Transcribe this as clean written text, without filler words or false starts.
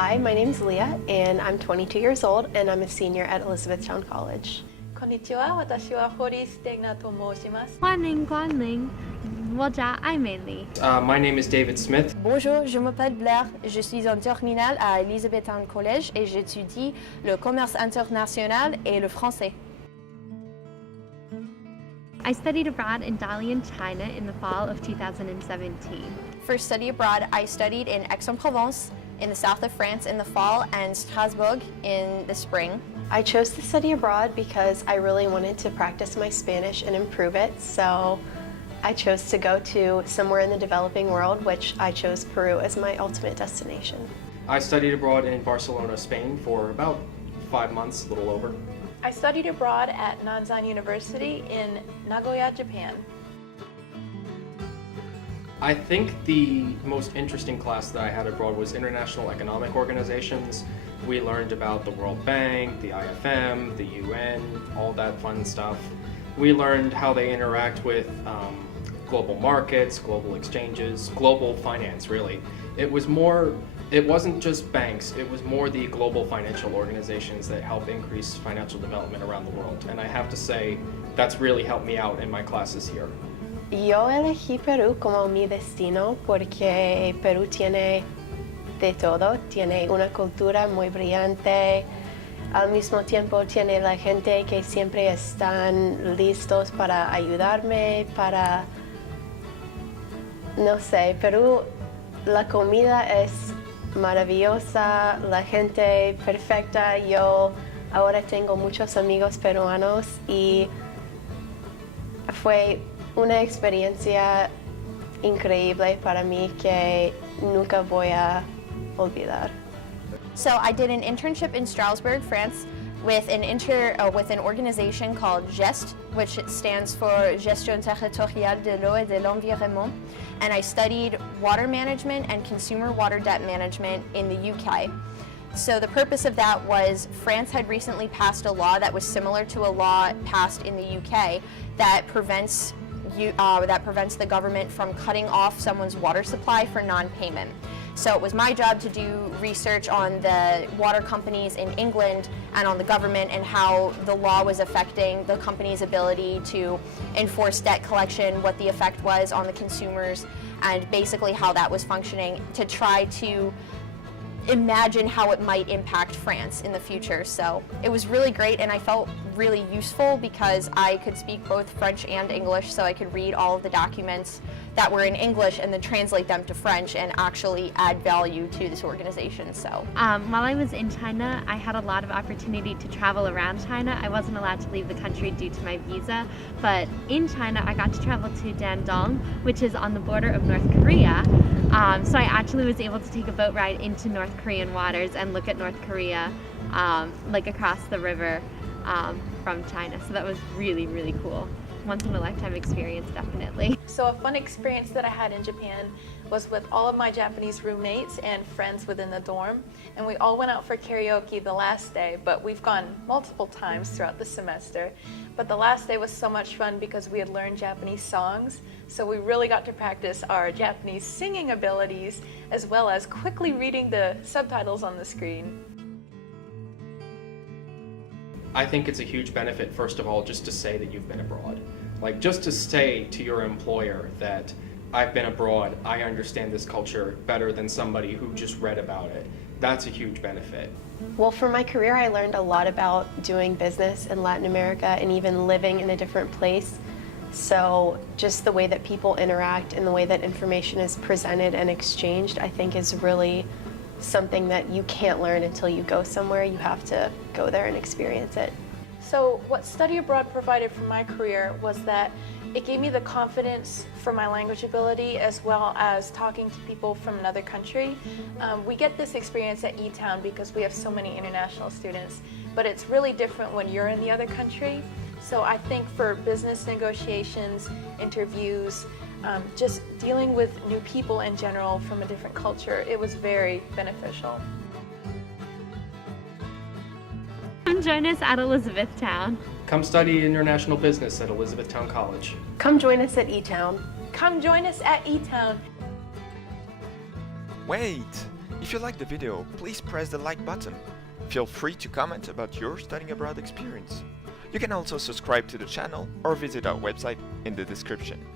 Hi, my name's Leah, and I'm 22 years old, and I'm a senior at Elizabethtown College. こんにちは、私は堀ステナと申します。欢迎光临，我叫艾美丽。My name is David Smith. Bonjour, je m'appelle Blair. Je suis en terminale à Elizabethtown College et j'étudie le commerce international et le français. I studied abroad in Dalian, China in the fall of 2017. For study abroad, I studied in Aix-en-Provence in the south of France in the fall and Strasbourg in the spring. I chose to study abroad because I really wanted to practice my Spanish and improve it, so I chose to go to somewhere in the developing world, which I chose Peru as my ultimate destination. I studied abroad in Barcelona, Spain for about 5 months, a little over. I studied abroad at Nanzan University in Nagoya, Japan. I think the most interesting class that I had abroad was International Economic Organizations. We learned about the World Bank, the IFM, the UN, all that fun stuff. We learned how they interact with global markets, global exchanges, global finance, really. It wasn't just banks, it was more the global financial organizations that help increase financial development around the world. And I have to say, that's really helped me out in my classes here. Yo elegí Perú como mi destino porque Perú tiene de todo, tiene una cultura muy brillante, al mismo tiempo tiene la gente que siempre están listos para ayudarme, no sé, Perú, la comida es maravillosa, la gente perfecta, yo ahora tengo muchos amigos peruanos y fue una experiencia increíble para mí que nunca voy a olvidar. So I did an internship in Strasbourg, France, with an organization called GEST, which stands for Gestion Territoriale de l'eau et de l'environnement, and I studied water management and consumer water debt management in the UK. So the purpose of that was France had recently passed a law that was similar to a law passed in the UK that prevents the government from cutting off someone's water supply for non-payment. So it was my job to do research on the water companies in England and on the government and how the law was affecting the company's ability to enforce debt collection, what the effect was on the consumers, and basically how that was functioning to try to imagine how it might impact France in the future. So it was really great and I felt really useful because I could speak both French and English, so I could read all of the documents that were in English and then translate them to French and actually add value to this organization. So while I was in China, I had a lot of opportunity to travel around China. I wasn't allowed to leave the country due to my visa, but in China I got to travel to Dandong, which is on the border of North Korea. So I actually was able to take a boat ride into North Korean waters and look at North Korea like across the river from China. So that was really, really cool. Once in a lifetime experience, definitely. So a fun experience that I had in Japan was with all of my Japanese roommates and friends within the dorm, and we all went out for karaoke the last day, but we've gone multiple times throughout the semester. But the last day was so much fun because we had learned Japanese songs, so we really got to practice our Japanese singing abilities as well as quickly reading the subtitles on the screen. I think it's a huge benefit, first of all, just to say that you've been abroad. Like, just to say to your employer that I've been abroad, I understand this culture better than somebody who just read about it. That's a huge benefit. Well, for my career, I learned a lot about doing business in Latin America and even living in a different place. So just the way that people interact and the way that information is presented and exchanged, I think is really something that you can't learn until you go somewhere. You have to go there and experience it. So what study abroad provided for my career was that it gave me the confidence for my language ability as well as talking to people from another country. We get this experience at E-Town because we have so many international students, but it's really different when you're in the other country. So I think for business negotiations, interviews, just dealing with new people in general from a different culture, it was very beneficial. Come join us at Elizabethtown. Come study international business at Elizabethtown College. Come join us at E-Town. Come join us at E-Town. Wait! If you liked the video, please press the like button. Feel free to comment about your studying abroad experience. You can also subscribe to the channel or visit our website in the description.